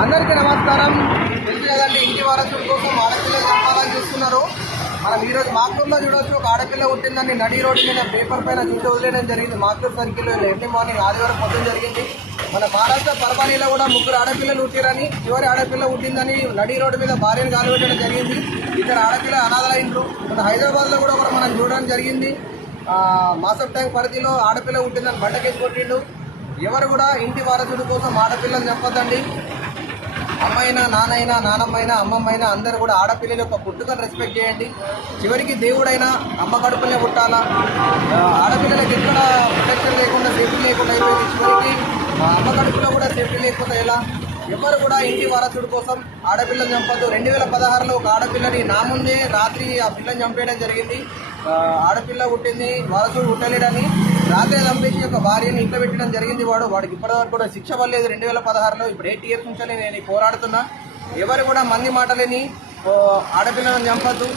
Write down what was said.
అందరికీ నమస్కారం. తెలుసు కదండి, ఇంటి వారసుల కోసం ఆడపిల్లలు చంపాలని చూస్తున్నారు. మనం ఈరోజు మాక్టూర్లో చూడవచ్చు. ఒక ఆడపిల్ల పుట్టిందని నడి రోడ్డు మీద పేపర్ పైన చూసి వదిలేయడం జరిగింది. మాక్టూర్ సర్కిల్లో ఎర్లీ మార్నింగ్ ఆదివారం పొద్దున జరిగింది. మన మహారాష్ట్ర పర్వాణిలో కూడా 3 ఆడపిల్లలు పుట్టిరని, చివరి ఆడపిల్ల పుట్టిందని నడి రోడ్డు మీద భార్యను గాలిపెట్టడం జరిగింది. ఇద్దరు ఆడపిల్ల అనాథలైనరు. మన హైదరాబాద్లో కూడా మనం చూడడం జరిగింది. మాసప్ ట్యాంక్ పరిధిలో ఆడపిల్ల పుట్టిందని బండకేసి కొట్టిండు. ఎవరు కూడా ఇంటి వారసుడి కోసం ఆడపిల్లని చెప్పొద్దండి. అమ్మైనా, నాన్నైనా, నానమ్మైనా, అమ్మమ్మైనా అందరూ కూడా ఆడపిల్లల యొక్క పుట్టుకను రెస్పెక్ట్ చేయండి. చివరికి దేవుడైనా అమ్మ కడుపులే పుట్టాలా. ఆడపిల్లలకి ఎక్కడ ప్రొటెక్షన్ లేకుండా, సేఫ్టీ లేకుండా అయిపోయింది. చివరికి అమ్మ కడుపులో కూడా సేఫ్టీ లేకపోతే ఎలా? ఎవరు కూడా ఇంటి వారసుడి కోసం ఆడపిల్లని చంపద్దు. 2016లో ఒక ఆడపిల్లని నా ముందే రాత్రి ఆ పిల్లని చంపేయడం జరిగింది. ఆడపిల్ల పుట్టింది, వారసుడు పుట్టలేడని రాత్రి చంపేసి ఒక భార్యని ఇంట్లో పెట్టడం జరిగింది. వాడికి ఇప్పటివరకు కూడా శిక్ష పడలేదు 2016లో. ఇప్పుడు 8 years నుంచి నేను పోరాడుతున్నా. ఎవరు కూడా మంది మాటలేని ఆడపిల్లను చంపద్దు.